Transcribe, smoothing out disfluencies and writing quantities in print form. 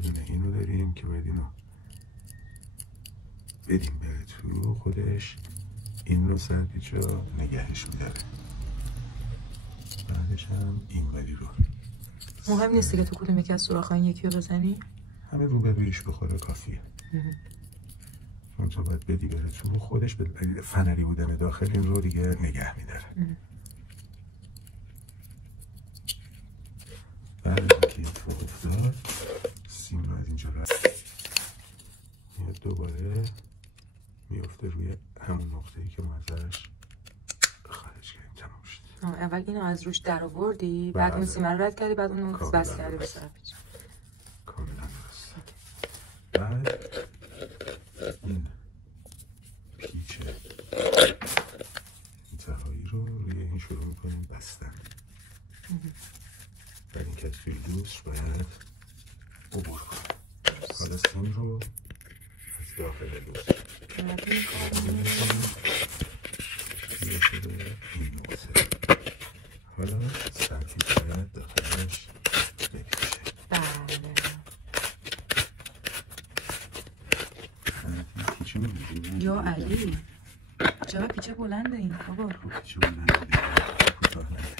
دونه اینو داریم که باید اینو بدیم بره تو خودش، این رو سر پیچا نگهش میداره. بعدش هم این ولی رو مهم نیستی که تو کدوم یکی از سوراخ‌ها یکی رو بزنی؟ همه رو به رویش بخوره کافیه. اون تو باید بدی بره تو خودش، به دلیل فنری بودن داخل این رو دیگه نگه میداره. بعد اینکه این تو افتاد، سیم رو از اینجا رفت میاد دوباره میفته روی همون نقطه‌ای که ما ازش خارج کردیم. تمام شد. اول اینو از روش در آوردی، بعد اون سیم رو رد کردی، بعد اونو بس کردی به سر پیچ. کاملا درست. بعد این پیچ انتهایی رو روی این شروع میکنیم بستن. بعد این که توی لوس باید عبور کنیم. حالا سیم رو از داخل لوس این نقطه، حالا سرپیچ باید داخلش بپیچه. یا علی چرا پیچه بلنده این بابا؟ پیچه بلنده کوتاه نده.